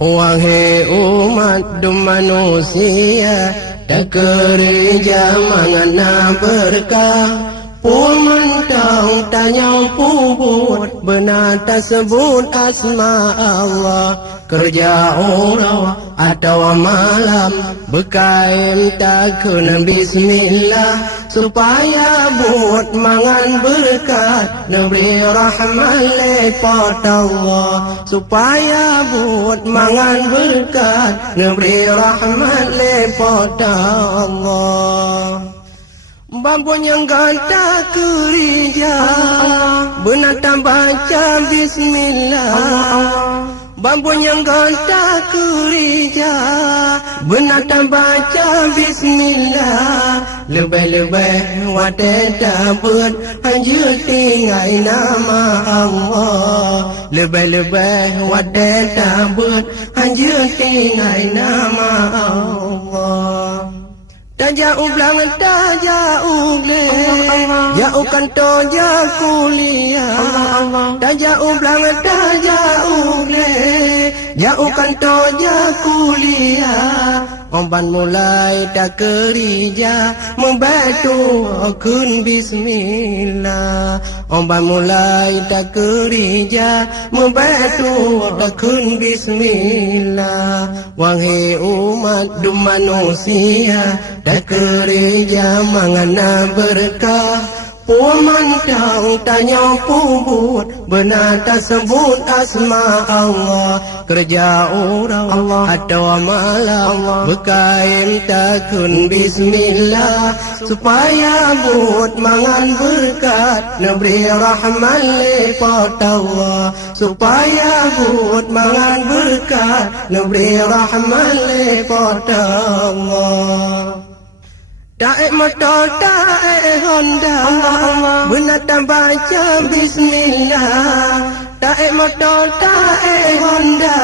Wahai umat manusia, tak kerja mengena berkah. Pun mentang tanya puput, benar tak sebut asma Allah. Kerja orang atau malam, bekaim tak kena bismillah. Supaya buat mangan berkat, neberi rahmat lepat Allah. Supaya buat mangan berkat, neberi rahmat lepat Allah. Bambun yang kata kerja, benar tak baca bismillah. Bambun yang kata kerja, benar tak baca bismillah. Lebih-lebih wadah dapat, hanya tinggal nama Allah. Lebih-lebih wadah dapat, hanya tinggal nama Allah. Tak jauh belang, tak jauh le, jauh kantor, jauh kuliah. Tak jauh belang, tak jauh le, jauh kantor, jauh kuliah. Omban mulai tak kerja, membantu kun bismillah. Omban mulai tak kerja, membantu kun bismillah. Wahai umat manusia, tak kerja mengena berkah. Pun mentang tanya puput, benar tak sebut asma Allah. Kerja orang atau malam, bekaim takun bismillah. Supaya buat mangan berkat, neberi rahmat lepat Allah. Supaya buat mangan berkat, neberi rahmat lepat Allah. Tak motor, tak Honda, benar tak baca bismillah. Tak motor, tak Honda,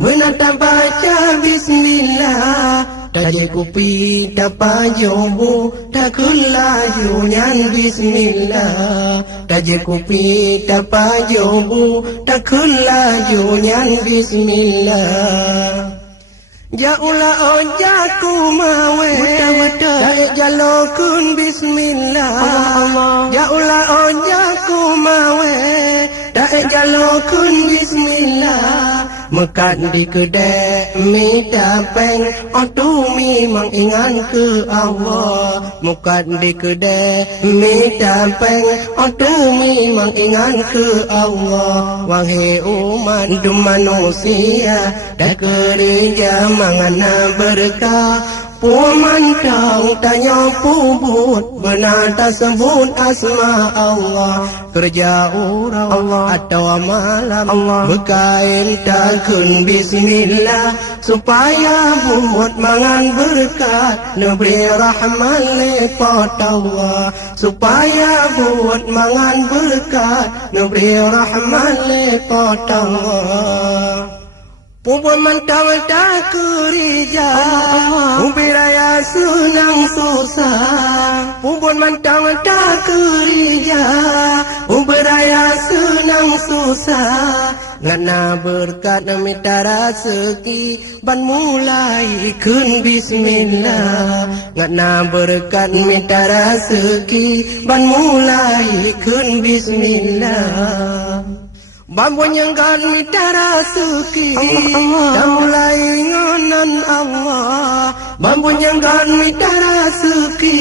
benar tak baca bismillah. Tak je kopi, tak pajobu, tak kelaju nyan bismillah. Tak je kopi, tak pajobu, tak kelaju nyan bismillah. Jauhlah ojakku mawe, tak jalokun bismillah. Jauhlah ojakku mawe, tak jalokun bismillah. Mekat di kedai minta peng, tu memang ingat ke Allah. Mekat di kedai minta peng, tu memang ingat ke Allah. Wahai umat manusia, tak kerja mengena berkah. Pun mentang tanya puput, benar tak sebut asma Allah. Kerja orang atau malam, bekain takun bismillah. Supaya buat mangan berkat, neberi rahmat lepat Allah. Supaya buat mangan berkat, neberi rahmat lepat Allah. Puput mentang tak kerja, umpi raya senang susah. Puput mentang tak kerja, umpi raya senang susah. Ngana berkat minta rezeki, ban mulai kun bismillah. Ngana berkat minta rezeki, ban mulai kun bismillah. Bambun yang kan minta rezeki, dah mulai ngonan Allah. Bambun yang kan minta rezeki,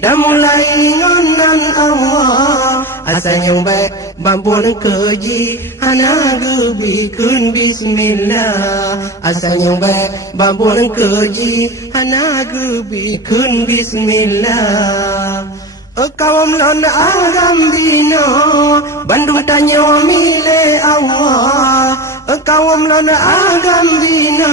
dah mulai ngonan Allah. Asal yang baik bambun keji, hana gebikun bismillah. Asal yang baik bambun keji, hana gebikun bismillah. Kaum lon agam dino, Bandung tanya milik Allah. Kaum lon agam dino,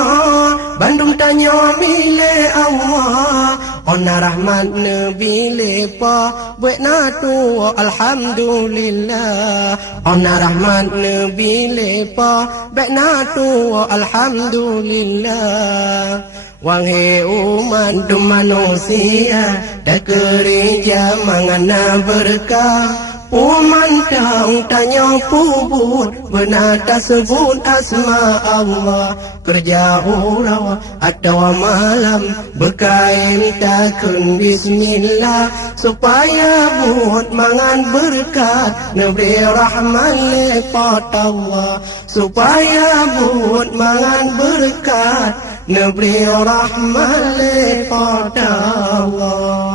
Bandung tanya milik Allah. Ona rahmat nabi lepa, buat natu alhamdulillah. Ona rahmat nabi lepa, buat natu alhamdulillah. Wahai umat manusia, tak kerja mengena berkah. Pemandang tanya pubut, benar tak sebut asma Allah. Kerja orang atau malam, berkain takun bismillah. Supaya buat mangan berkat, Nabi Rahman lepat Allah. Supaya buat mangan berkat, Nabi Rahman lepat Allah.